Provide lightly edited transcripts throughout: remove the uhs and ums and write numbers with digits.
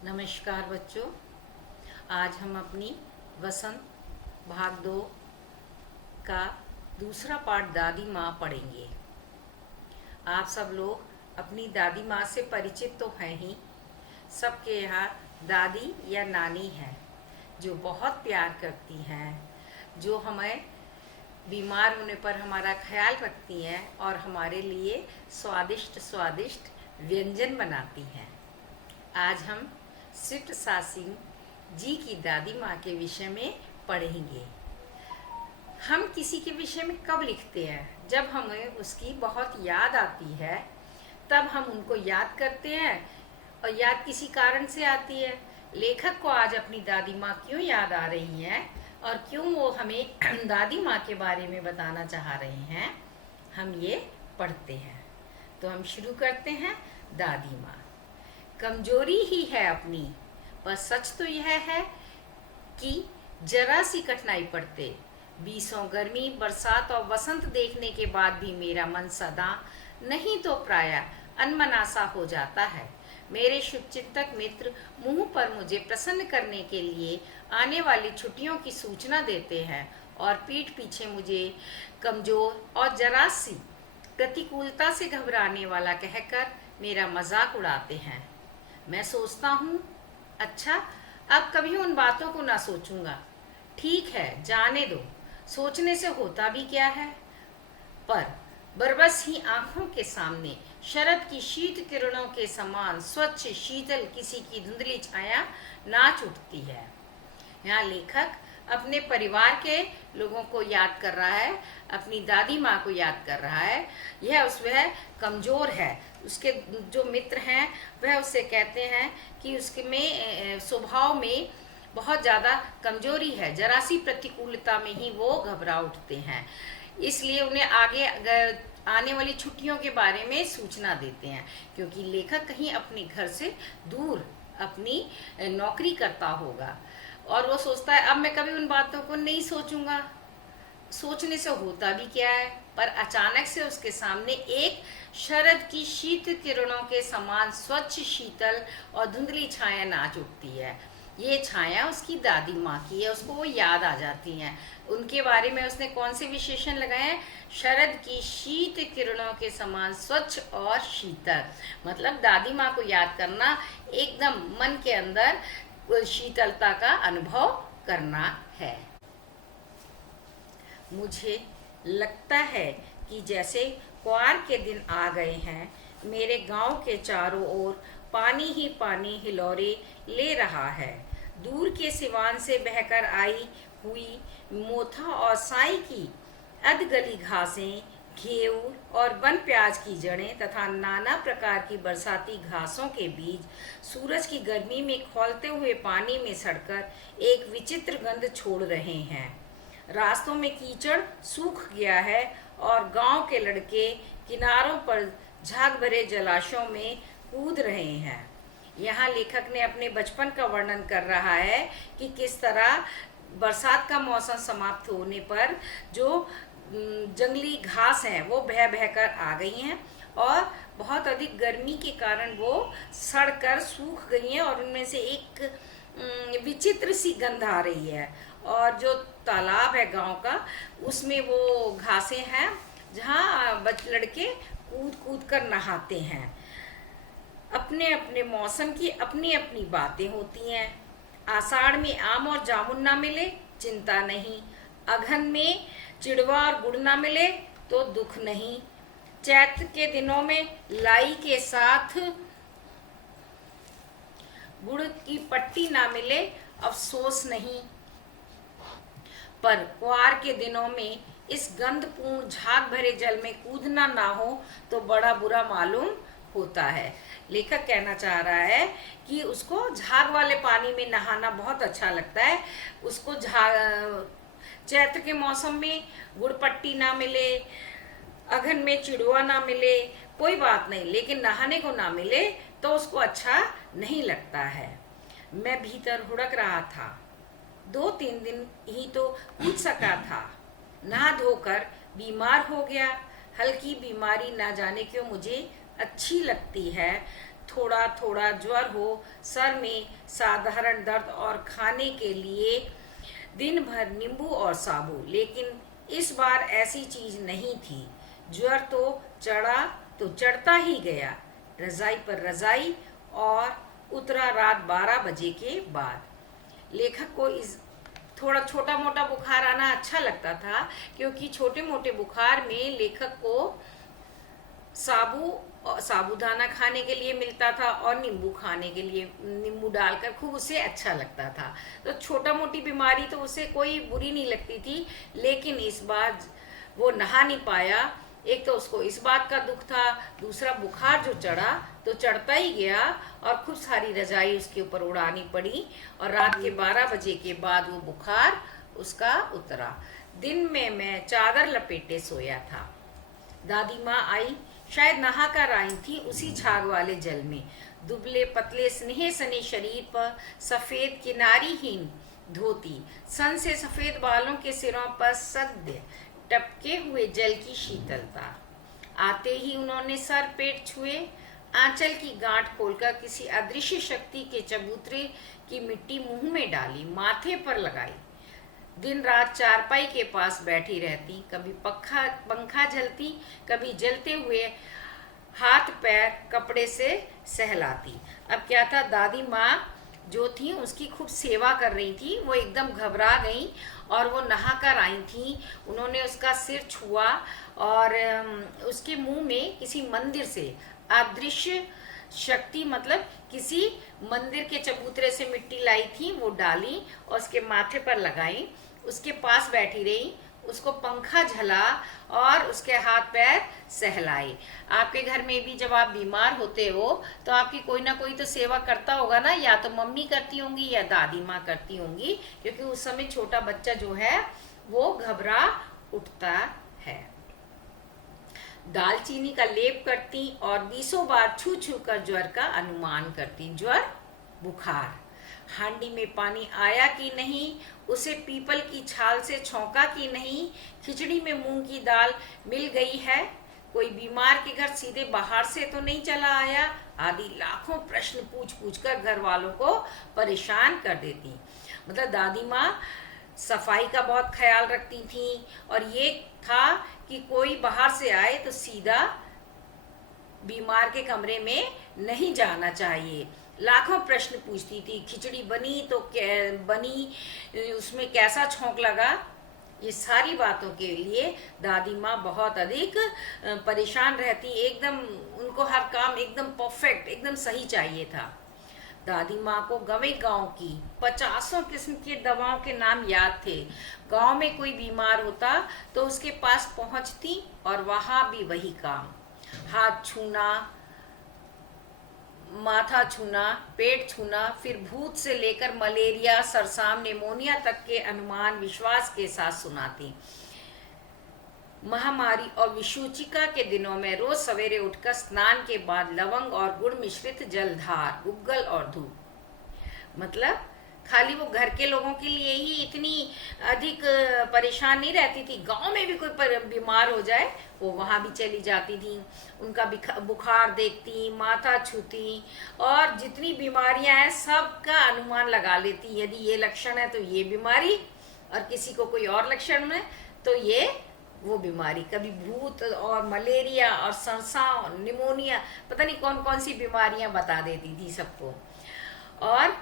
नमस्कार बच्चों। आज हम अपनी वसंत भाग 2 का दूसरा पार्ट दादी माँ पढ़ेंगे। आप सब लोग अपनी दादी माँ से परिचित तो हैं ही। सबके यहाँ दादी या नानी है जो बहुत प्यार करती हैं, जो हमें बीमार होने पर हमारा ख्याल रखती हैं और हमारे लिए स्वादिष्ट स्वादिष्ट व्यंजन बनाती हैं। आज हम सिफ्ट सासिंग जी की दादी माँ के विषय में पढ़ेंगे। हम किसी के विषय में कब लिखते हैं? जब हमें उसकी बहुत याद आती है तब हम उनको याद करते हैं, और याद किसी कारण से आती है। लेखक को आज अपनी दादी माँ क्यों याद आ रही हैं और क्यों वो हमें दादी माँ के बारे में बताना चाह रहे हैं, हम ये पढ़ते हैं। तो हम शुरू करते हैं। दादी माँ कमजोरी ही है अपनी, पर सच तो यह है कि जरा सी कठिनाई पड़ते, बीसों गर्मी बरसात और वसंत देखने के बाद भी मेरा मन सदा नहीं तो प्रायः अनमना सा हो जाता है। मेरे शुभचिंतक मित्र मुंह पर मुझे प्रसन्न करने के लिए आने वाली छुट्टियों की सूचना देते हैं और पीठ पीछे मुझे कमजोर और जरा सी प्रतिकूलता से घबराने वाला कहकर मेरा मजाक उड़ाते हैं। मैं सोचता हूँ, अच्छा अब कभी उन बातों को ना सोचूंगा। ठीक है, जाने दो, सोचने से होता भी क्या है। पर बरबस ही आंखों के सामने शरद की शीत किरणों के समान स्वच्छ शीतल किसी की धुंधली छाया नाच उठती है। यहाँ लेखक अपने परिवार के लोगों को याद कर रहा है, अपनी दादी माँ को याद कर रहा है। वह कमज़ोर है, उसके जो मित्र हैं वह उससे कहते हैं कि उसके में स्वभाव में बहुत ज़्यादा कमजोरी है, जरा सी प्रतिकूलता में ही वो घबरा उठते हैं। इसलिए उन्हें आगे आने वाली छुट्टियों के बारे में सूचना देते हैं, क्योंकि लेखक कहीं अपने घर से दूर अपनी नौकरी करता होगा और वो सोचता है अब मैं कभी उन बातों को नहीं सोचूंगा। सोचने से होता भी क्या है। पर अचानक से उसके सामने एक शरद की शीत किरणों के समान स्वच्छ शीतल और धुंधली छाया नाच उठती है। ये छाया उसकी दादी माँ की है, उसको वो याद आ जाती हैं। उनके बारे में उसने कौन से विशेषण लगाए हैं? शरद की शीत किरणों के समान स्वच्छ और शीतल, मतलब दादी माँ को याद करना, एकदम मन के अंदर शीतलता का अनुभव करना है। मुझे लगता है कि जैसे क्वार के दिन आ गए हैं। मेरे गांव के चारों ओर पानी ही पानी हिलोरे ले रहा है। दूर के सिवान से बहकर आई हुई मोथा और साई की अधगली घासें, घेवर और वन प्याज की जड़ें तथा नाना प्रकार की बरसाती घासों के बीज सूरज की गर्मी में खौलते हुए पानी में सड़कर एक विचित्र गंध छोड़ रहे हैं। रास्तों में कीचड़ सूख गया है और गांव के लड़के किनारों पर झाग भरे जलाशयों में कूद रहे हैं। यहाँ लेखक ने अपने बचपन का वर्णन कर रहा है कि किस तरह बरसात का मौसम समाप्त होने पर जो जंगली घास हैं वो बह बहकर आ गई हैं और बहुत अधिक गर्मी के कारण वो सड़कर सूख गई हैं और उनमें से एक विचित्र सी गंध आ रही है। और जो तालाब है गांव का, उसमें वो घासें हैं जहाँ लड़के कूद कूद कर नहाते हैं। अपने अपने मौसम की अपनी अपनी बातें होती हैं। आषाढ़ में आम और जामुन ना मिले चिंता नहीं, अगहन में चिड़वा और गुड़ ना मिले तो दुख नहीं, चैत्र के दिनों में लाई के साथ गुड़ की पट्टी ना मिले अफसोस नहीं, पर क्वार के दिनों में इस गंधपूर्ण झाग भरे जल में कूदना ना हो तो बड़ा बुरा मालूम होता है। लेखक कहना चाह रहा है कि उसको झाग वाले पानी में नहाना बहुत अच्छा लगता है। उसको चैत्र के मौसम में गुड़ पट्टी ना मिले, अगहन में चिड़वा ना मिले, कोई बात नहीं, लेकिन नहाने को ना मिले तो उसको अच्छा नहीं लगता है। मैं भीतर हुड़क रहा था। 2-3 दिन ही तो कूद सका था। नहा धोकर बीमार हो गया। हल्की बीमारी ना जाने क्यों मुझे अच्छी लगती है। थोड़ा थोड़ा ज्वर हो, सर में साधारण दर्द और खाने के लिए दिन भर नींबू और साबु। लेकिन इस बार ऐसी चीज नहीं थी। ज्वर तो चढ़ता ही गया, रजाई पर रजाई, और उतरा रात 12 बजे के बाद। लेखक को इस थोड़ा छोटा मोटा बुखार आना अच्छा लगता था, क्योंकि छोटे मोटे बुखार में लेखक को साबूदाना खाने के लिए मिलता था और नींबू खाने के लिए, नींबू डालकर खूब उसे अच्छा लगता था। तो छोटा मोटी बीमारी तो उसे कोई बुरी नहीं लगती थी। लेकिन इस बार वो नहा नहीं पाया। एक तो उसको इस बात का दुख था, दूसरा बुखार जो चढ़ा तो चढ़ता ही गया और खूब सारी रजाई उसके ऊपर उड़ानी पड़ी, और रात के 12 बजे के बाद वो बुखार उसका उतरा। दिन में मैं चादर लपेटे सोया था। दादी माँ आई, शायद नहा कर आई थी उसी झाग वाले जल में। दुबले पतले स्नेह सने शरीर पर सफेद किनारीहीन धोती, सन से सफेद बालों के सिरों पर सद्य टपके हुए जल की शीतलता। आते ही उन्होंने सर पेट छुए, आंचल की गांठ खोलकर किसी अदृश्य शक्ति के चबूतरे की मिट्टी मुंह में डाली, माथे पर लगाई। दिन रात चारपाई के पास बैठी रहती, कभी पंखा झलती, कभी जलते हुए हाथ पैर कपड़े से सहलाती। अब क्या था, दादी माँ जो थी उसकी खूब सेवा कर रही थी। वो एकदम घबरा गई और वो नहा कर आई थी। उन्होंने उसका सिर छुआ और उसके मुंह में किसी मंदिर से अदृश्य शक्ति, मतलब किसी मंदिर के चबूतरे से मिट्टी लाई थी, वो डाली और उसके माथे पर लगाई। उसके पास बैठी रही, उसको पंखा झला और उसके हाथ पैर सहलाए। आपके घर में भी जब आप बीमार होते हो तो आपकी कोई ना कोई तो सेवा करता होगा ना, या तो मम्मी करती होंगी या दादी माँ करती होंगी, क्योंकि उस समय छोटा बच्चा जो है वो घबरा उठता है। दालचीनी का लेप करती और 20 बार छू छू कर ज्वर का अनुमान करती। ज्वर, बुखार, हांडी में पानी आया कि नहीं, उसे पीपल की छाल से छौंका कि नहीं, खिचड़ी में मूंग की दाल मिल गई है, कोई बीमार के घर सीधे बाहर से तो नहीं चला आया, आदि लाखों प्रश्न पूछ पूछ कर घर वालों को परेशान कर देती। मतलब दादी माँ सफाई का बहुत ख्याल रखती थी, और ये था कि कोई बाहर से आए तो सीधा बीमार के कमरे में नहीं जाना चाहिए। लाखों प्रश्न पूछती थी, खिचड़ी बनी तो बनी, उसमें कैसा छौंक लगा। ये सारी बातों के लिए दादी माँ बहुत अधिक परेशान रहती। एकदम उनको हर काम एकदम परफेक्ट, एकदम सही चाहिए था। दादी माँ को गांव की 50 किस्म की दवाओं के नाम याद थे। गांव में कोई बीमार होता तो उसके पास पहुंचती और वहां भी वही काम, हाथ छूना, माथा छूना, पेट छूना, फिर भूत से लेकर मलेरिया, सरसाम, निमोनिया तक के अनुमान विश्वास के साथ सुनाती। महामारी और विषुचिका के दिनों में रोज सवेरे उठकर स्नान के बाद लवंग और गुड़ मिश्रित जलधार, गुग्गल और धूप। मतलब खाली वो घर के लोगों के लिए ही इतनी अधिक परेशान नहीं रहती थी। गांव में भी कोई बीमार हो जाए वो वहां भी चली जाती थी, उनका बुखार देखती, माथा छूती, और जितनी बीमारियां हैं सबका अनुमान लगा लेती। यदि ये लक्षण है तो ये बीमारी, और किसी को कोई और लक्षण है तो ये वो बीमारी। कभी भूत और मलेरिया और सरसां, निमोनिया, पता नहीं कौन कौन सी बीमारियां बता देती थी सबको। और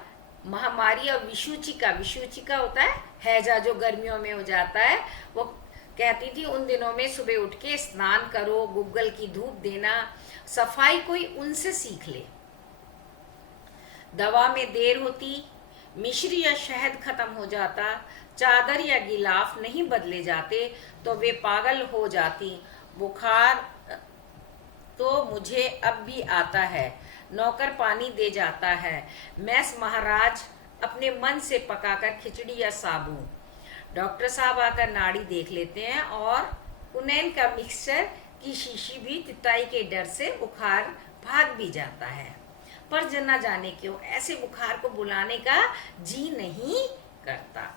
महामारी और विषुचिका होता है हैजा, जो गर्मियों में हो जाता है। वो कहती थी उन दिनों में सुबह उठ के स्नान करो, गुग्गल की धूप देना, सफाई कोई उनसे सीख ले। दवा में देर होती, मिश्री या शहद खत्म हो जाता, चादर या गिलाफ नहीं बदले जाते तो वे पागल हो जाती। बुखार तो मुझे अब भी आता है, नौकर पानी दे जाता है, मैस महाराज अपने मन से पकाकर खिचड़ी या साबू, डॉक्टर साहब आकर नाड़ी देख लेते हैं, और कुनैन का मिक्सचर की शीशी भी तिताई के डर से बुखार भाग भी जाता है। पर न जाने क्यों ऐसे बुखार को बुलाने का जी नहीं करता।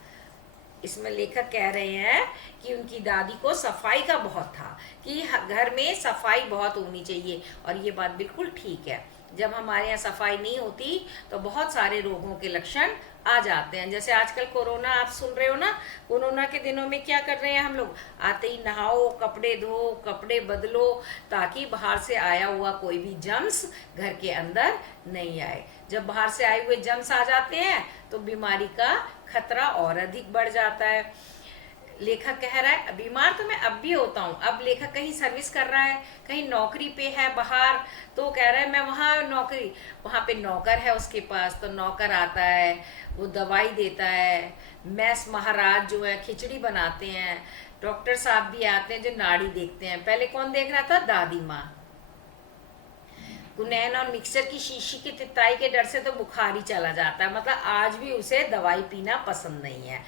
इसमें लेखक कह रहे हैं कि उनकी दादी को सफाई का बहुत था, कि घर में सफाई बहुत होनी चाहिए, और ये बात बिल्कुल ठीक है। जब हमारे यहाँ सफाई नहीं होती तो बहुत सारे रोगों के लक्षण आ जाते हैं। जैसे आजकल कोरोना आप सुन रहे हो ना, कोरोना के दिनों में क्या कर रहे हैं हम लोग, आते ही नहाओ, कपड़े धो, कपड़े बदलो, ताकि बाहर से आया हुआ कोई भी जर्म्स घर के अंदर नहीं आए। जब बाहर से आए हुए जर्म्स आ जाते हैं तो बीमारी का खतरा और अधिक बढ़ जाता है। लेखक कह रहा है बीमार तो मैं अब भी होता हूँ। अब लेखक कहीं सर्विस कर रहा है, कहीं नौकरी पे है बाहर, तो कह रहा है मैं वहाँ पे नौकर है उसके पास, तो नौकर आता है, वो दवाई देता है, मैस महाराज जो है खिचड़ी बनाते हैं, डॉक्टर साहब भी आते हैं जो नाड़ी देखते हैं। पहले कौन देख रहा था, दादी माँ। गुनैन और मिक्सचर की शीशी की तिताई के डर से तो बुखार ही चला जाता है, मतलब आज भी उसे दवाई पीना पसंद नहीं है,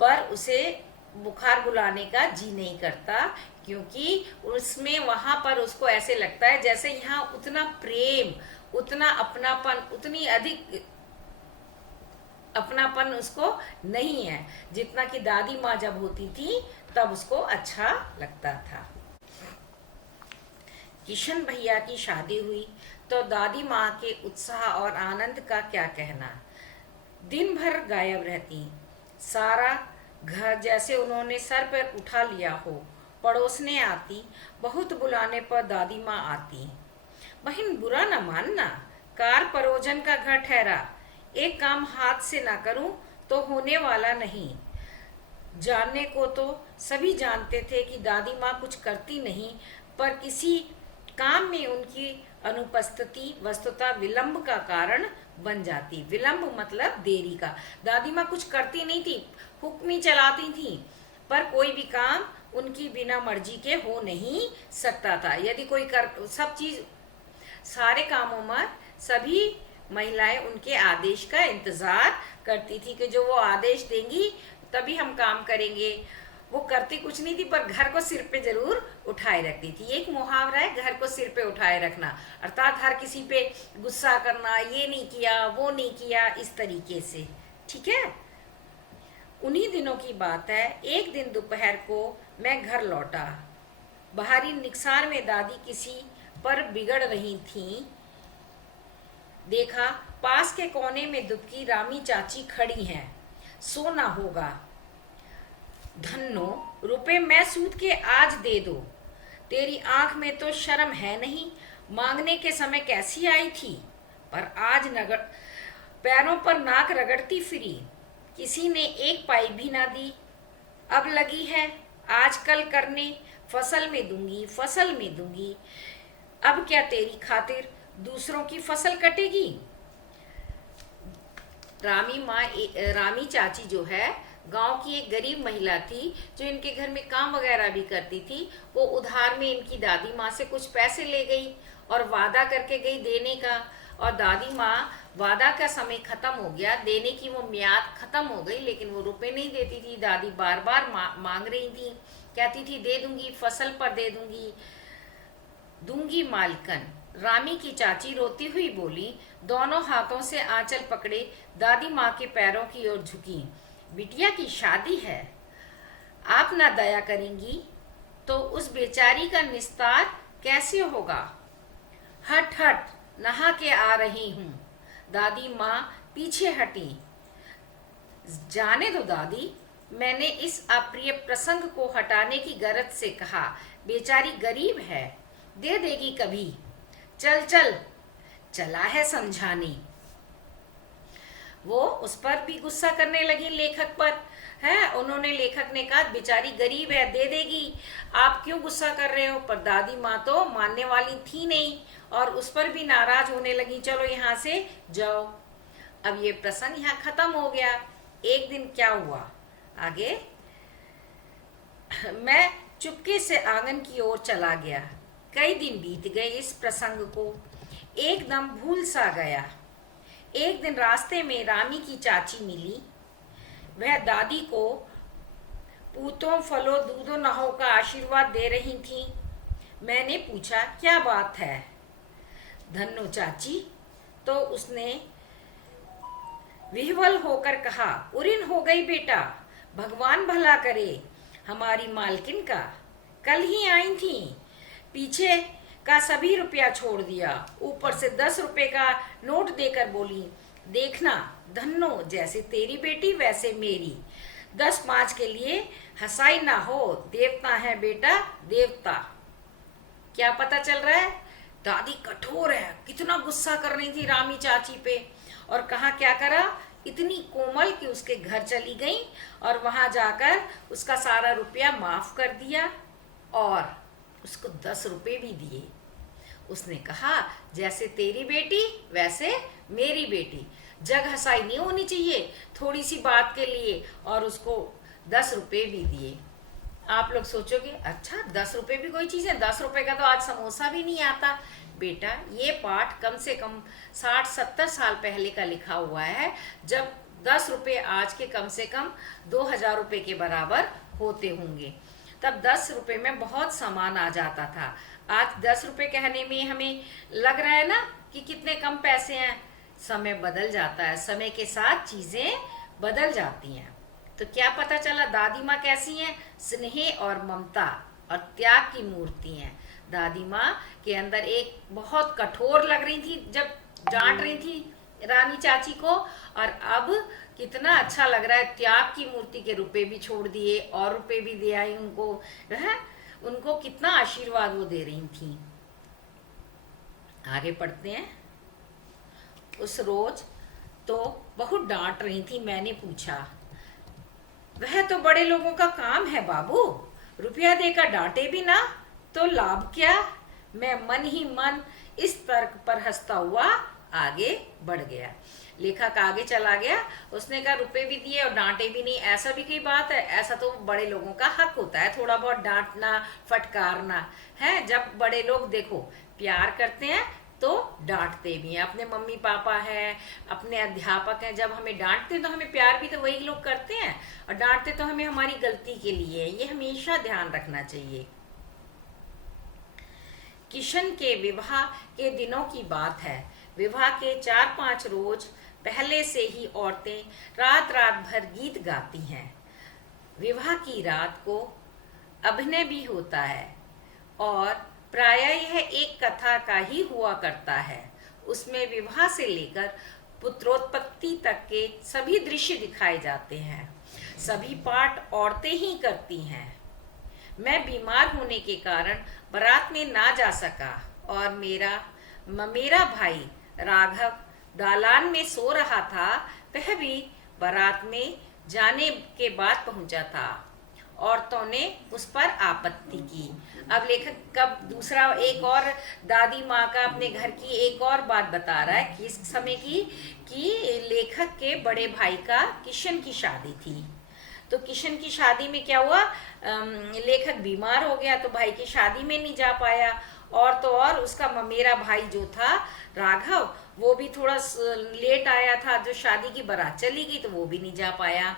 पर उसे बुखार बुलाने का जी नहीं करता, क्योंकि उसमें वहां पर उसको ऐसे लगता है जैसे यहाँ उतना प्रेम, उतना अपनापन, उतनी अधिक अपनापन उसको नहीं है जितना कि दादी माँ जब होती थी तब उसको अच्छा लगता था। किशन भैया की शादी हुई तो दादी माँ के उत्साह और आनंद का क्या कहना। दिन भर गायब रहती, सारा घर जैसे उन्होंने सर पर उठा लिया हो। पड़ोसने आती, बहुत बुलाने पर दादी माँ आती। बहन बुरा न मानना, कार परोजन का घर ठहरा, एक काम हाथ से ना करूं तो होने वाला नहीं। जानने को तो सभी जानते थे कि दादी माँ कुछ करती नहीं, पर किसी काम में उनकी अनुपस्थिति वस्तुतः विलंब का कारण बन जाती। विलंब मतलब देरी का। दादी माँ कुछ करती नहीं थी, हुक्मी चलाती थी, पर कोई भी काम उनकी बिना मर्जी के हो नहीं सकता था। यदि कोई कर सब चीज सारे कामों में सभी महिलाएं उनके आदेश का इंतजार करती थी कि जो वो आदेश देंगी तभी हम काम करेंगे। वो करती कुछ नहीं थी, पर घर को सिर पे जरूर उठाए रखती थी। एक मुहावरा है, घर को सिर पे उठाए रखना, अर्थात हर किसी पे गुस्सा करना, ये नहीं किया, वो नहीं किया, इस तरीके से। ठीक है। उन्हीं दिनों की बात है, एक दिन दोपहर को मैं घर लौटा। बाहरी निकसार में दादी किसी पर बिगड़ रही थी। देखा पास के कोने में दुबकी रामी चाची खड़ी हैं। सोना होगा। धन्नो, रुपए मैं सूद के आज दे दो। तेरी आंख में तो शर्म है नहीं, मांगने के समय कैसी आई थी, पर आज पैरों पर नाक रगड़ती फिरी। किसी ने एक पाई भी ना दी। अब लगी है आजकल करने, फसल में दूंगी, फसल में दूंगी। अब क्या तेरी खातिर दूसरों की फसल कटेगी। रामी चाची जो है गांव की एक गरीब महिला थी, जो इनके घर में काम वगैरह भी करती थी। वो उधार में इनकी दादी माँ से कुछ पैसे ले गई और वादा करके गई देने का, और दादी माँ वादा का समय खत्म हो गया, देने की वो मियाद खत्म हो गई, लेकिन वो रुपए नहीं देती थी। दादी बार बार मांग रही थी, कहती थी दे दूंगी, फसल पर दे दूंगी, दूंगी मालकन। रामी की चाची रोती हुई बोली, दोनों हाथों से आंचल पकड़े दादी माँ के पैरों की ओर झुकी। बिटिया की शादी है, आप ना दया करेंगी तो उस बेचारी का निस्तार कैसे होगा। हट हट, नहा के आ रही हूँ। दादी माँ पीछे हटी। जाने दो दादी, मैंने इस अप्रिय प्रसंग को हटाने की गरज से कहा। बेचारी गरीब है, दे देगी कभी। चल चल, चला है समझाने। वो उस पर भी गुस्सा करने लगी, लेखक पर है। उन्होंने, लेखक ने कहा बेचारी गरीब है, दे देगी, आप क्यों गुस्सा कर रहे हो। पर दादी माँ तो मानने वाली थी नहीं और उस पर भी नाराज होने लगी, चलो यहाँ से जाओ। अब ये प्रसंग यहाँ खत्म हो गया। एक दिन क्या हुआ आगे, मैं चुपके से आंगन की ओर चला गया। कई दिन बीत गए इस प्रसंग को एकदम भूल सा गया। एक दिन रास्ते में रामी की चाची मिली। वह दादी को पूतों फलों दूधों नहों का आशीर्वाद दे रही थी। मैंने पूछा क्या बात है धन्नो चाची, तो उसने विह्वल होकर कहा, उरिन हो गई बेटा, भगवान भला करे। हमारी मालकिन का कल ही आई थी, पीछे का सभी रुपया छोड़ दिया, ऊपर से 10 रुपए का नोट देकर बोली, देखना धन्नो, जैसे तेरी बेटी वैसे मेरी। 10-5 के लिए हंसाई ना हो, देवता है बेटा देवता। क्या पता चल रहा है? दादी कठोर है, कितना गुस्सा कर रही थी रामी चाची पे। और कहा क्या करा, इतनी कोमल कि उसके घर चली गई और वहां जाकर उसका सारा रुपया माफ कर दिया और उसको 10 रुपए भी दिए। उसने कहा जैसे तेरी बेटी वैसे मेरी बेटी, जग हंसाई नहीं होनी चाहिए थोड़ी सी बात के लिए, और उसको 10 रुपए भी दिए। आप लोग सोचोगे अच्छा 10 रुपए भी कोई चीज़ है, 10 रुपए का तो आज समोसा भी नहीं आता। बेटा ये पाठ कम से कम 60-70 साल पहले का लिखा हुआ है, जब 10 रुपए आज के कम से कम 2000 रुपए के बराबर होते होंगे। तब 10 रुपए में बहुत सामान आ जाता था। आज 10 रुपए कहने में हमें लग रहा है ना कि कितने कम पैसे हैं। समय बदल जाता है, समय के साथ चीजें बदल जाती हैं। तो क्या पता चला दादी माँ कैसी हैं? स्नेह और ममता और त्याग की मूर्ति हैं। दादी माँ के अंदर एक बहुत कठोर लग रही थी जब डांट रही थी रानी चाची को, और अब कितना अच्छा लग रहा है, त्याग की मूर्ति के रुपए भी छोड़ दिए और रुपए भी दे आई उनको, है उनको कितना आशीर्वाद वो दे रही थी। आगे पढ़ते हैं। उस रोज तो बहुत डांट रही थी। मैंने पूछा, वह तो बड़े लोगों का काम है बाबू, रुपया देकर डांटे भी ना तो लाभ क्या? मैं मन ही मन इस तर्क पर हंसता हुआ आगे बढ़ गया। लेखक आगे चला गया। उसने कहा रुपए भी दिए और डांटे भी नहीं, ऐसा भी कोई बात है? ऐसा तो बड़े लोगों का हक होता है, थोड़ा बहुत डांटना फटकारना है। जब बड़े लोग देखो प्यार करते हैं तो डांटते भी हैं। अपने मम्मी पापा हैं, अपने अध्यापक हैं, जब हमें डांटते हैं तो हमें प्यार भी तो वही लोग करते हैं, और डांटते तो हमें हमारी गलती के लिए है। ये हमेशा ध्यान रखना चाहिए। किशन के विवाह के दिनों की बात है। विवाह के 4-5 रोज पहले से ही औरतें रात रात भर गीत गाती हैं। विवाह की रात को अभिनय भी होता है और प्रायः यह एक कथा का ही हुआ करता है। उसमें विवाह से लेकर पुत्रोत्पत्ति तक के सभी दृश्य दिखाए जाते हैं। सभी पाठ औरतें ही करती हैं। मैं बीमार होने के कारण बारात में ना जा सका और मेरा भाई राघव दालान में सो रहा था। वह भी बारात में जाने के बाद पहुंचा था। औरतों ने उस पर आपत्ति की। अब लेखक कब दूसरा एक और दादी माँ का अपने घर की एक और बात बता रहा है कि इस समय की कि लेखक के बड़े भाई का किशन की शादी थी। तो किशन की शादी में क्या हुआ, लेखक बीमार हो गया तो भाई की शादी में नहीं जा पाया। और तो और उसका ममेरा भाई जो था राघव, वो भी थोड़ा लेट आया था। जो शादी की बारात चली गई तो वो भी नहीं जा पाया।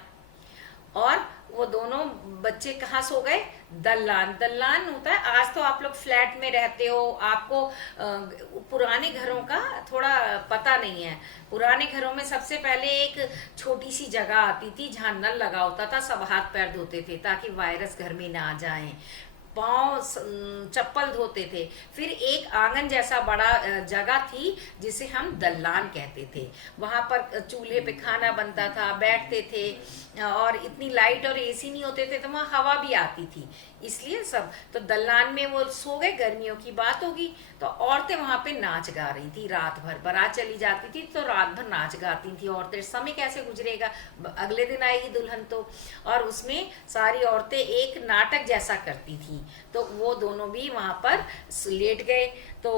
और वो दोनों बच्चे कहाँ सो गए? दल्लान होता है। आज तो आप लोग फ्लैट में रहते हो, आपको पुराने घरों का थोड़ा पता नहीं है। पुराने घरों में सबसे पहले एक छोटी सी जगह आती थी जहाँ नल लगा होता था, सब हाथ पैर धोते थे ताकि वायरस घर में ना आ जाए। पाँव चप्पल धोते थे। फिर एक आंगन जैसा बड़ा जगह थी जिसे हम दल्लान कहते थे। वहाँ पर चूल्हे पे खाना बनता था, बैठते थे, और इतनी लाइट और एसी नहीं होते थे तो वहाँ हवा भी आती थी, इसलिए सब तो दल्लान में वो सो गए। गर्मियों की बात होगी तो औरतें वहाँ पे नाच गा रही थी रात भर। बारात चली जाती थी तो रात भर नाच गाती थी औरतें। समय कैसे गुजरेगा, अगले दिन आएगी दुल्हन तो। और उसमें सारी औरतें एक नाटक जैसा करती थी। तो वो दोनों भी वहाँ पर लेट गए। तो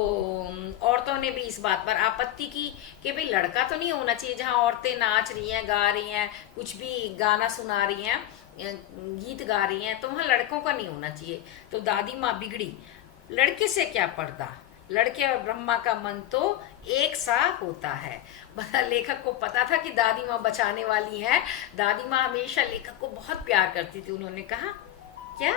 औरतों ने भी इस बात पर आपत्ति की कि भाई लड़का तो नहीं होना चाहिए जहाँ औरतें नाच रही हैं, गा रही हैं, कुछ भी गाना सुना रही हैं, गीत गा रही हैं, तो वहाँ लड़कों का नहीं होना चाहिए। तो दादी माँ बिगड़ी, लड़के से क्या पर्दा, लड़के और ब्रह्मा का मन तो एक सा होता है। लेखक को पता था कि दादी माँ बचाने वाली है। दादी माँ हमेशा लेखक को बहुत प्यार करती थी। उन्होंने कहा क्या,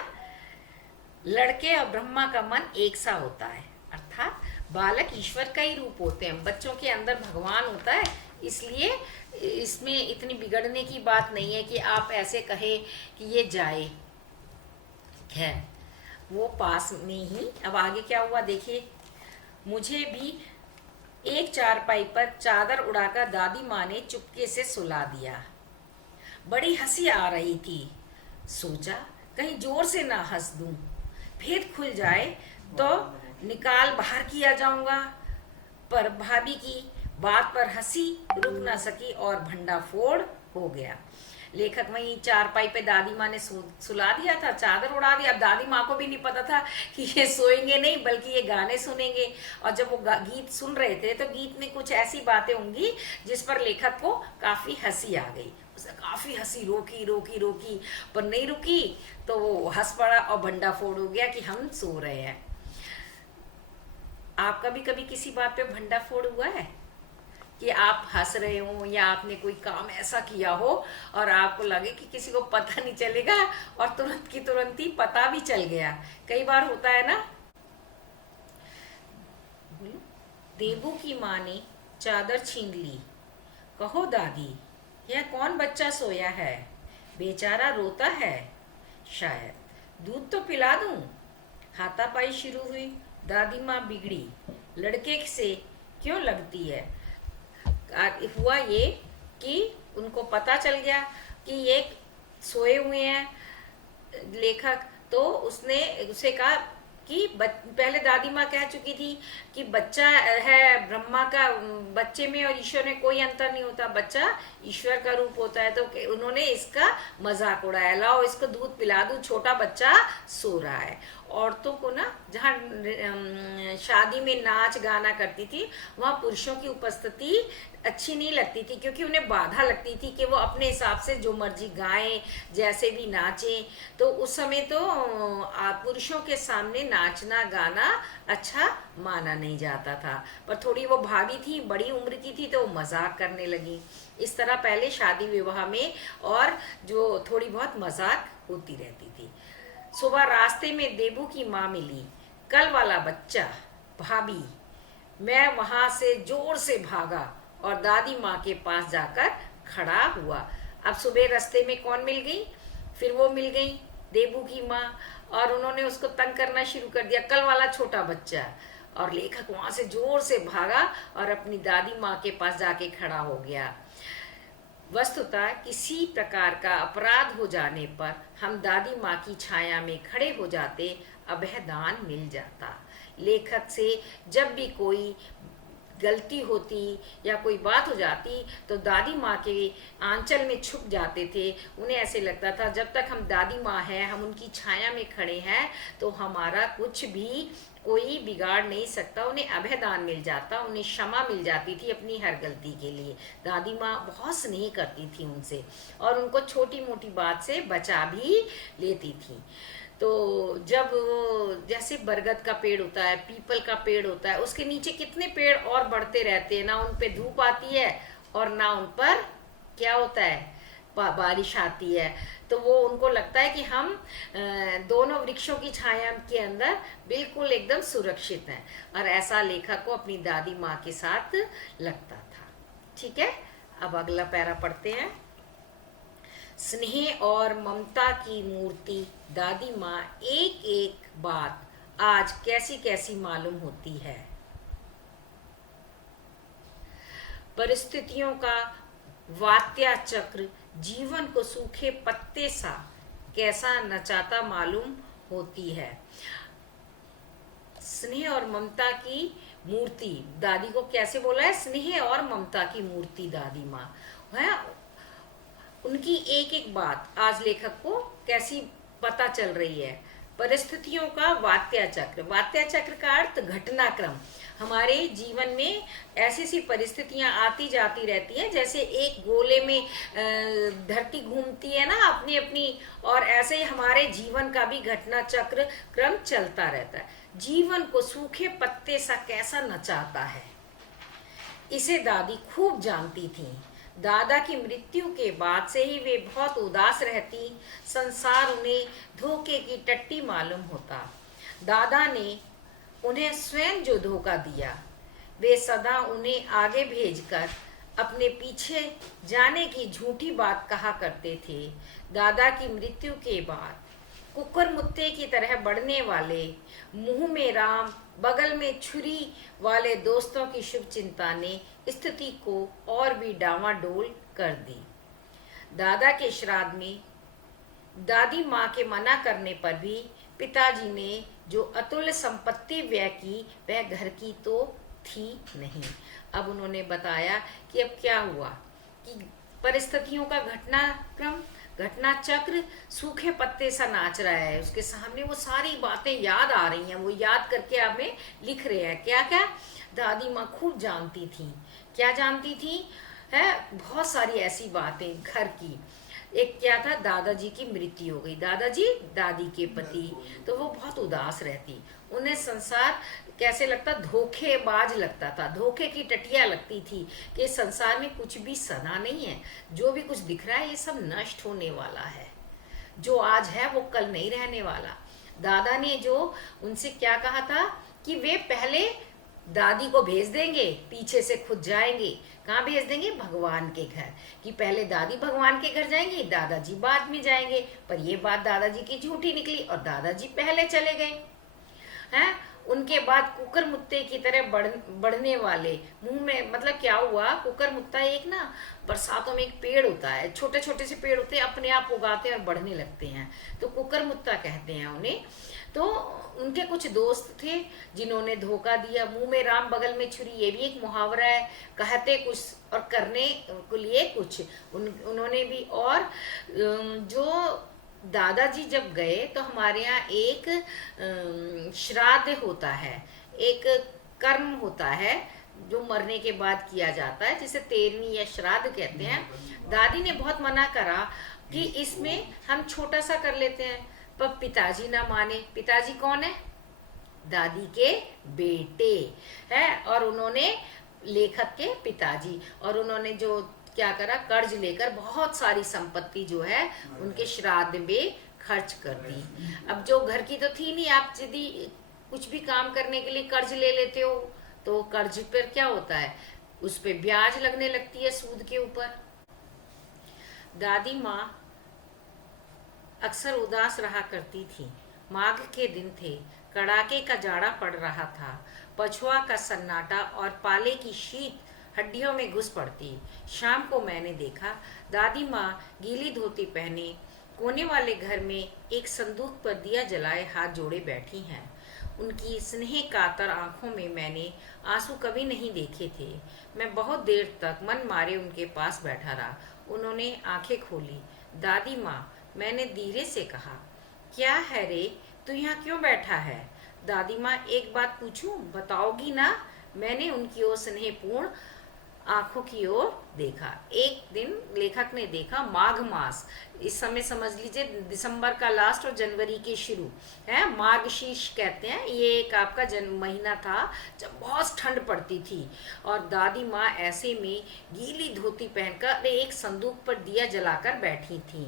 लड़के और ब्रह्मा का मन एक सा होता है, अर्थात बालक ईश्वर का ही रूप होते हैं, बच्चों के अंदर भगवान होता है। इसलिए इसमें इतनी बिगड़ने की बात नहीं है कि आप ऐसे कहे कि ये जाए। खैर वो पास में ही, अब आगे क्या हुआ देखिए। मुझे भी एक चारपाई पर चादर उड़ाकर दादी माँ ने चुपके से सुला दिया। बड़ी हंसी आ रही थी। सोचा कहीं जोर से ना हंस दूं, भेद खुल जाए तो निकाल बाहर किया जाऊंगा। पर भाभी की बात पर हंसी रुक ना सकी और भंडाफोड़ हो गया। लेखक वहीं चारपाई पे दादी माँ ने सुला दिया था, चादर उड़ा दिया। अब दादी माँ को भी नहीं पता था कि ये सोएंगे नहीं बल्कि ये गाने सुनेंगे। और जब वो गीत सुन रहे थे तो गीत में कुछ ऐसी बातें होंगी जिस पर लेखक को काफी हंसी आ गई। उसे काफी हंसी, रोकी रोकी रोकी पर नहीं रुकी तो वो हंस पड़ा और भंडाफोड़ हो गया कि हम सो रहे हैं। आपका भी कभी किसी बात पे भंडाफोड़ हुआ है कि आप हंस रहे हो या आपने कोई काम ऐसा किया हो और आपको लगे कि किसी को पता नहीं चलेगा और तुरंत की तुरंत ही पता भी चल गया? कई बार होता है ना। देबू की माँ ने चादर छीन ली। कहो दादी, यह कौन बच्चा सोया है? बेचारा रोता है। शायद दूध तो पिला दूं। हाथापाई शुरू हुई। दादी माँ बिगड़ी। लड़के से क्यों लगती है? हुआ ये कि उनको पता चल गया कि ये सोए हुए हैं लेखक, तो उसने उसे कहा कि पहले दादी माँ कह चुकी थी कि बच्चा है ब्रह्मा का, बच्चे में और ईश्वर में कोई अंतर नहीं होता, बच्चा ईश्वर का रूप होता है। तो उन्होंने इसका मजाक उड़ाया, लाओ इसको दूध पिला दूं, छोटा बच्चा सो रहा है। औरतों को ना जहाँ शादी में नाच गाना करती थी वहाँ पुरुषों की उपस्थिति अच्छी नहीं लगती थी, क्योंकि उन्हें बाधा लगती थी कि वो अपने हिसाब से जो मर्जी गाएं, जैसे भी नाचें। तो उस समय तो पुरुषों के सामने नाचना गाना अच्छा माना नहीं जाता था। पर थोड़ी वो भाभी थी, बड़ी उम्र की थी, तो वो मजाक करने लगी। इस तरह पहले शादी विवाह में और जो थोड़ी बहुत मजाक होती रहती थी। सुबह रास्ते में देबू की माँ मिली। कल वाला बच्चा भाभी। मैं वहां से जोर से भागा और दादी माँ के पास जाकर खड़ा हुआ। अब सुबह रास्ते में कौन मिल गई? फिर वो मिल गई देबू की माँ, और उन्होंने उसको तंग करना शुरू कर दिया, कल वाला छोटा बच्चा। और लेखक वहां से जोर से भागा और अपनी दादी माँ के पास जाके खड़ा हो गया। वस्तुतः किसी प्रकार का अपराध हो जाने पर हम दादी माँ की छाया में खड़े हो जाते, अभयदान मिल जाता। लेखक से जब भी कोई गलती होती या कोई बात हो जाती तो दादी माँ के आंचल में छुप जाते थे। उन्हें ऐसे लगता था जब तक हम दादी माँ हैं, हम उनकी छाया में खड़े हैं, तो हमारा कुछ भी कोई बिगाड़ नहीं सकता। उन्हें अभयदान मिल जाता, उन्हें क्षमा मिल जाती थी अपनी हर गलती के लिए। दादी माँ बहुत स्नेह करती थी उनसे और उनको छोटी मोटी बात से बचा भी लेती थी। तो जब जैसे बरगद का पेड़ होता है, पीपल का पेड़ होता है, उसके नीचे कितने पेड़ और बढ़ते रहते हैं, ना उन पे धूप आती है और ना उन पर क्या होता है, बारिश आती है। तो वो उनको लगता है कि हम दोनों वृक्षों की छाया के अंदर बिल्कुल एकदम सुरक्षित हैं। और ऐसा लेखक को अपनी दादी माँ के साथ लगता था। ठीक है, अब अगला पैरा पढ़ते हैं। स्नेह और ममता की मूर्ति दादी माँ, एक एक बात आज कैसी कैसी मालूम होती है। परिस्थितियों का वात्या चक्र जीवन को सूखे पत्ते सा कैसा नचाता मालूम होती है। स्नेह और ममता की मूर्ति, दादी को कैसे बोला है? स्नेह और ममता की मूर्ति दादी माँ है। उनकी एक एक बात आज लेखक को कैसी पता चल रही है। परिस्थितियों का वात्या चक्र, वात्या चक्र का अर्थ घटनाक्रम। हमारे जीवन में ऐसी सी परिस्थितियां आती जाती रहती हैं, जैसे एक गोले में धरती घूमती है ना अपनी अपनी, और ऐसे ही हमारे जीवन का भी घटना चक्र क्रम चलता रहता है। जीवन को सूखे पत्ते सा कैसा नचाता है, इसे दादी खूब जानती थी। दादा की मृत्यु के बाद से ही वे बहुत उदास रहती। संसार उन्हें धोखे की टट्टी मालूम होता। दादा ने उन्हें स्वयं जो धोखा दिया, वे सदा उन्हें आगे भेजकर अपने पीछे जाने की झूठी बात कहा करते थे। दादा की मृत्यु के बाद कुकर मुत्ते की तरह बढ़ने वाले, मुंह में राम बगल में छुरी वाले दोस्तों की शुभ चिंता ने स्थिति को और भी डावाडोल कर दी। दादा के श्राद्ध में दादी माँ के मना करने पर भी पिताजी ने जो अतुल्य संपत्ति व्यय की वह घर की तो थी नहीं। अब उन्होंने बताया कि अब क्या हुआ कि परिस्थितियों का घटना चक्र सूखे पत्ते सा नाच रहा है उसके सामने। वो सारी बातें याद आ रही हैं, वो याद करके हमें लिख रहे हैं। क्या क्या दादी माँ खूब जानती थी। क्या जानती थी है? बहुत सारी ऐसी बातें घर की। एक क्या था, दादाजी की मृत्यु हो गई, दादाजी दादी के पति, तो वो बहुत उदास रहती। उन्हें संसार कैसे लगता, धोखेबाज लगता था, धोखे की टटिया लगती थी कि संसार में कुछ भी सदा नहीं है, जो भी कुछ दिख रहा है ये सब नष्ट होने वाला है, जो आज है वो कल नहीं रहने वाला। दादा ने जो उनसे क्या कहा था कि वे पहले दादी को भेज देंगे, पीछे से खुद जाएंगे। कहाँ भेज देंगे? भगवान के घर। कि पहले दादी भगवान के घर जाएंगे, दादाजी बाद में जाएंगे। पर ये बात दादाजी की झूठी निकली और दादाजी पहले चले गए हैं। उनके बाद कुकर मुत्ते की तरह बढ़ने वाले, मुंह में मतलब क्या हुआ, कुकर मुत्ता एक ना बरसातों में एक पेड़ होता है, छोटे छोटे से पेड़ होते हैं, अपने आप उगाते हैं और बढ़ने लगते हैं, तो कुकर मुत्ता कहते हैं उन्हें। तो उनके कुछ दोस्त थे जिन्होंने धोखा दिया। मुंह में राम बगल में छुरी, ये भी एक मुहावरा है, कहते कुछ और करने को लिए कुछ। उन्होंने भी। और जो दादाजी जब गए तो हमारे यहाँ एक श्राद्ध होता है, एक कर्म होता है जो मरने के बाद किया जाता है, जिसे 13वीं या श्राद्ध कहते हैं। दादी ने बहुत मना करा कि इसमें हम छोटा सा कर लेते हैं, पर पिताजी ना माने। पिताजी कौन है? दादी के बेटे हैं, और उन्होंने लेखक के पिताजी, और उन्होंने जो क्या करा, कर्ज लेकर बहुत सारी संपत्ति जो है उनके श्राद्ध में खर्च कर दी। अब जो घर की तो थी नहीं, आप यदि कुछ भी काम करने के लिए कर्ज ले लेते हो तो कर्ज पर क्या होता है, उस पे ब्याज लगने लगती है सूद के ऊपर। दादी माँ अक्सर उदास रहा करती थी। माघ के दिन थे, कड़ाके का जाड़ा पड़ रहा था, पछुआ का सन्नाटा और पाले की शीत हड्डियों में घुस पड़ती। शाम को मैंने देखा दादी माँ गीली धोती पहने कोने वाले घर में एक संदूक पर दिया जलाए हाथ जोड़े बैठी हैं। उनकी स्नेह कातर आंखों में मैंने आंसू कभी नहीं देखे थे। मैं बहुत देर तक मन मारे उनके पास बैठा रहा। उन्होंने आंखें खोली। दादी माँ, मैंने धीरे से कहा, क्या है रे, तू यहाँ क्यों बैठा है? दादी माँ, एक बात पूछूं, बताओगी ना? मैंने उनकी ओर स्नेहपूर्ण आंखों की ओर देखा। एक दिन लेखक ने देखा माघ मास, इस समय समझ लीजिए दिसंबर का लास्ट और जनवरी के शुरू है, मार्गशीर्ष कहते हैं, ये एक आपका जन्म महीना था जब बहुत ठंड पड़ती थी। और दादी माँ ऐसे में गीली धोती पहनकर एक संदूक पर दिया जलाकर बैठी थी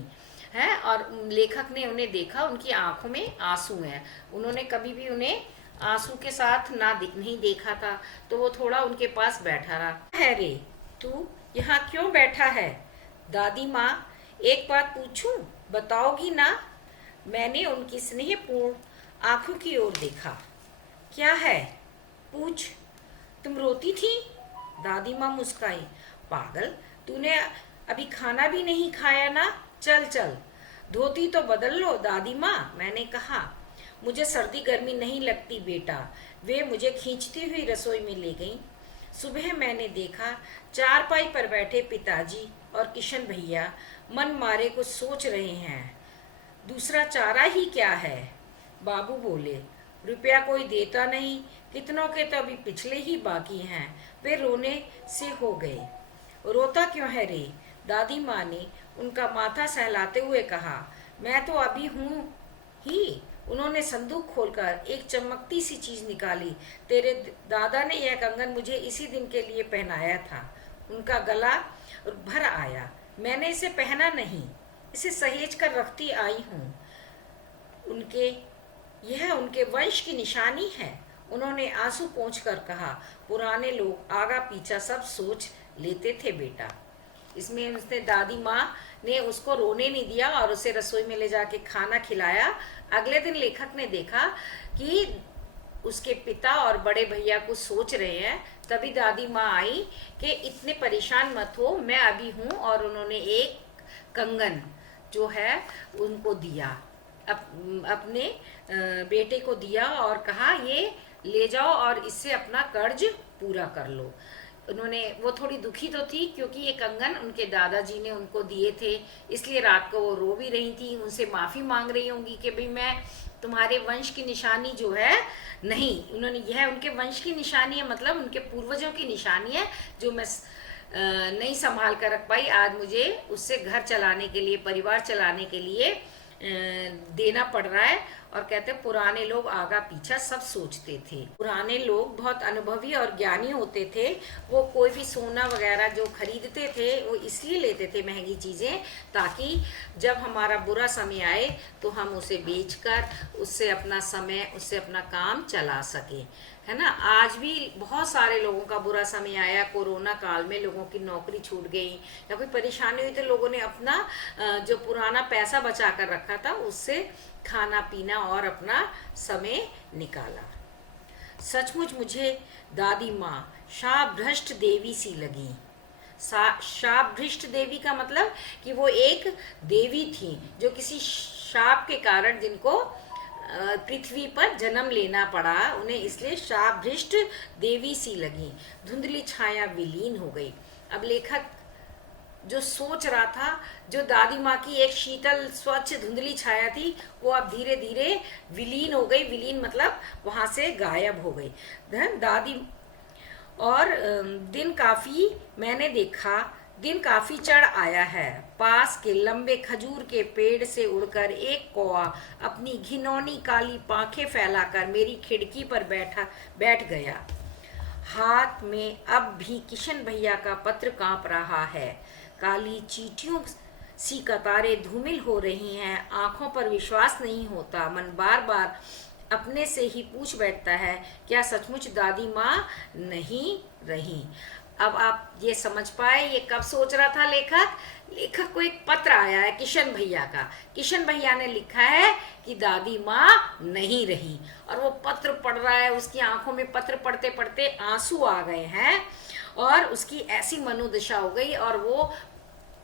हैं। और लेखक ने उन्हें देखा, उनकी आंखों में आंसू हैं। उन्होंने कभी भी उन्हें आंसू के साथ नहीं देखा था, तो वो थोड़ा उनके पास बैठा रहा। है रे, तू यहाँ क्यों बैठा है? दादी माँ, एक बात पूछूं, बताओगी ना? मैंने उनकी स्नेहपूर्ण आंखों की ओर देखा। क्या है? पूछ। तुम रोती थी? दादी माँ मुस्काई। पागल, तूने अभी खाना भी नहीं खाया ना? चल चल, धोती तो बदल लो। दादी माँ, मैंने कहा, मुझे सर्दी गर्मी नहीं लगती बेटा। वे मुझे खींचती हुई रसोई में ले गईं। सुबह मैंने देखा चारपाई पर बैठे पिताजी और किशन भैया मन मारे कुछ सोच रहे हैं। दूसरा चारा ही क्या है? बाबू बोले, रुपया कोई देता नहीं, कितनों के तो अभी पिछले ही बाकी हैं। वे रोने से हो गए। रोता क्यों है रे? दादी माँ ने उनका माथा सहलाते हुए कहा, मैं तो अभी हूँ ही। उन्होंने संदूक खोलकर एक चमकती सी चीज निकाली। तेरे दादा ने यह कंगन मुझे इसी दिन के लिए पहनाया था। उनका गला भर आया। मैंने इसे पहना नहीं, इसे सहेज कर रखती आई हूँ। यह उनके वंश की निशानी है। उन्होंने आंसू पोंछकर कहा, पुराने लोग आगा पीछा सब सोच लेते थे बेटा। इसमें उसने दादी माँ ने उसको रोने नहीं दिया और उसे रसोई में ले जाके खाना खिलाया। अगले दिन लेखक ने देखा कि उसके पिता और बड़े भैया कुछ सोच रहे हैं। तभी दादी माँ आई कि इतने परेशान मत हो, मैं अभी हूँ। और उन्होंने एक कंगन जो है उनको दिया, अपने बेटे को दिया और कहा ये ले जाओ और इससे अपना कर्ज पूरा कर लो। उन्होंने, वो थोड़ी दुखी तो थी क्योंकि ये कंगन उनके दादाजी ने उनको दिए थे, इसलिए रात को वो रो भी रही थी, उनसे माफ़ी मांग रही होंगी कि भाई मैं तुम्हारे वंश की निशानी जो है नहीं, उन्होंने, यह उनके वंश की निशानी है, मतलब उनके पूर्वजों की निशानी है जो मैं नहीं संभाल कर रख पाई। आज मुझे उससे घर चलाने के लिए, परिवार चलाने के लिए देना पड़ रहा है। और कहते हैं पुराने लोग आगा पीछा सब सोचते थे। पुराने लोग बहुत अनुभवी और ज्ञानी होते थे। वो कोई भी सोना वगैरह जो खरीदते थे वो इसलिए लेते थे महंगी चीज़ें, ताकि जब हमारा बुरा समय आए तो हम उसे बेचकर उससे अपना समय, उससे अपना काम चला सके, है ना। आज भी बहुत सारे लोगों का बुरा समय आया, कोरोना काल में लोगों की नौकरी छूट गई या कोई परेशानी हुई तो लोगों ने अपना जो पुराना पैसा बचा कर रखा था उससे खाना पीना और अपना समय निकाला। सचमुच मुझे दादी माँ शापभ्रष्ट देवी सी लगी। शापभ्रष्ट देवी का मतलब कि वो एक देवी थी जो किसी शाप के कारण जिनको पृथ्वी पर जन्म लेना पड़ा, उन्हें इसलिए शापभ्रष्ट देवी सी लगी। धुंधली छाया विलीन हो गई। अब लेखक जो सोच रहा था, जो दादी माँ की एक शीतल स्वच्छ धुंधली छाया थी, वो अब धीरे धीरे विलीन हो गई। विलीन मतलब वहां से गायब हो गई। दादी और दिन काफी, मैंने देखा दिन काफी चढ़ आया है। पास के लंबे खजूर के पेड़ से उड़कर एक कौआ अपनी घिनौनी काली पांखें फैलाकर मेरी खिड़की पर बैठ गया। हाथ में अब भी किशन भैया का पत्र कांप रहा है। काली चींटियों सी कतारें धूमिल हो रही हैं। आंखों पर विश्वास नहीं होता। मन बार बार अपने से ही पूछ बैठता है, क्या सचमुच दादी माँ नहीं रही। अब आप ये समझ पाए ये कब सोच रहा था लेखक को एक पत्र आया है किशन भैया का। किशन भैया ने लिखा है कि दादी माँ नहीं रही, और वो पत्र पढ़ रहा है। उसकी आंखों में पत्र पढ़ते पढ़ते आंसू आ गए हैं और उसकी ऐसी मनोदशा हो गई, और वो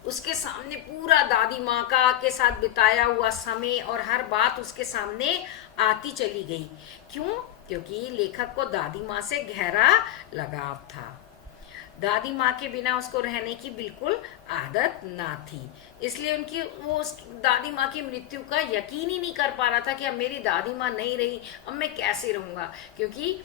उसके सामने पूरा दादी माँ का के साथ बिताया हुआ समय और हर बात उसके सामने आती चली गई। क्यों? क्योंकि लेखक को दादी माँ से गहरा लगाव था। दादी माँ के बिना उसको रहने की बिल्कुल आदत ना थी, इसलिए वो उस दादी माँ की मृत्यु का यकीन ही नहीं कर पा रहा था कि अब मेरी दादी माँ नहीं रही, अब मैं कैसे रहूँगा। क्योंकि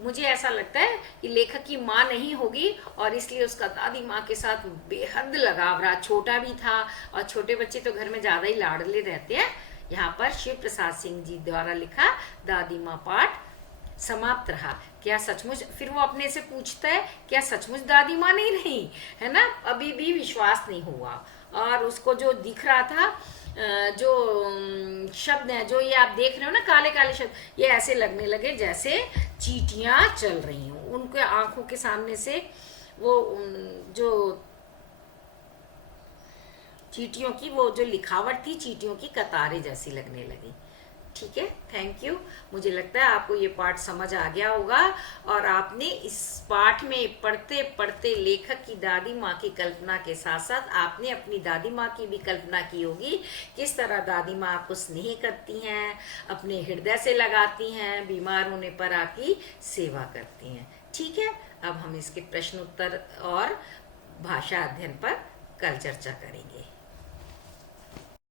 मुझे ऐसा लगता है कि लेखक की माँ नहीं होगी और इसलिए उसका दादी माँ के साथ बेहद लगाव रहा। छोटा भी था, और छोटे बच्चे तो घर में ज़्यादा ही लाडले रहते हैं। यहाँ पर शिव प्रसाद सिंह जी द्वारा लिखा दादी माँ पाठ समाप्त रहा। क्या सचमुच, फिर वो अपने से पूछता है, क्या सचमुच दादी माँ नहीं रही, है ना। अभी भी विश्वास नहीं हुआ, और उसको जो दिख रहा था, जो शब्द हैं जो ये आप देख रहे हो ना, काले काले शब्द, ये ऐसे लगने लगे जैसे चींटियां चल रही हों। उनके आंखों के सामने से वो जो चींटियों की वो जो लिखावट थी, चींटियों की कतारें जैसी लगने लगी। ठीक है, थैंक यू। मुझे लगता है आपको ये पाठ समझ आ गया होगा, और आपने इस पाठ में पढ़ते पढ़ते लेखक की दादी माँ की कल्पना के साथ साथ आपने अपनी दादी माँ की भी कल्पना की होगी। किस तरह दादी माँ आपको स्नेह करती हैं, अपने हृदय से लगाती हैं, बीमार होने पर आपकी सेवा करती हैं। ठीक है, अब हम इसके प्रश्न उत्तर और भाषा अध्ययन पर कल चर्चा करेंगे।